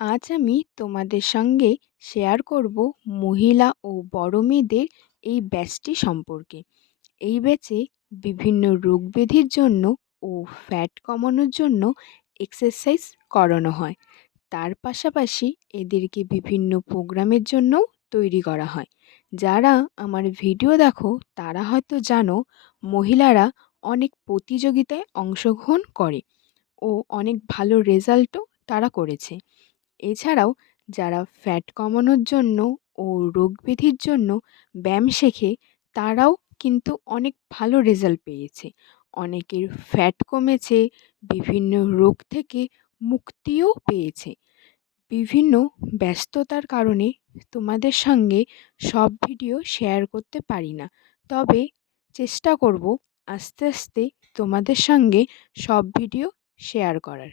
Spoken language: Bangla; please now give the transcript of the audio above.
আজ আমি তোমাদের সঙ্গে শেয়ার করব মহিলা ও বড় মেয়েদের এই ব্যাচটি সম্পর্কে। এই ব্যাচে বিভিন্ন রোগ ব্যাধির জন্য ও ফ্যাট কমানোর জন্য এক্সারসাইজ করানো হয়। তার পাশাপাশি এদেরকে বিভিন্ন প্রোগ্রামের জন্যও তৈরি করা হয়। যারা আমার ভিডিও দেখো, তারা হয়তো জানো, মহিলারা অনেক প্রতিযোগিতায় অংশগ্রহণ করে ও অনেক ভালো রেজাল্টও তারা করেছে। এছাড়াও যারা ফ্যাট কমানোর জন্য ও রোগ ব্যাধির জন্য ব্যায়াম শেখে, তারাও কিন্তু অনেক ভালো রেজাল্ট পেয়েছে। অনেকের ফ্যাট কমেছে, বিভিন্ন রোগ থেকে মুক্তিও পেয়েছে। বিভিন্ন ব্যস্ততার কারণে তোমাদের সঙ্গে সব ভিডিও শেয়ার করতে পারি না। তবে চেষ্টা করব আস্তে আস্তে তোমাদের সঙ্গে সব ভিডিও শেয়ার করার।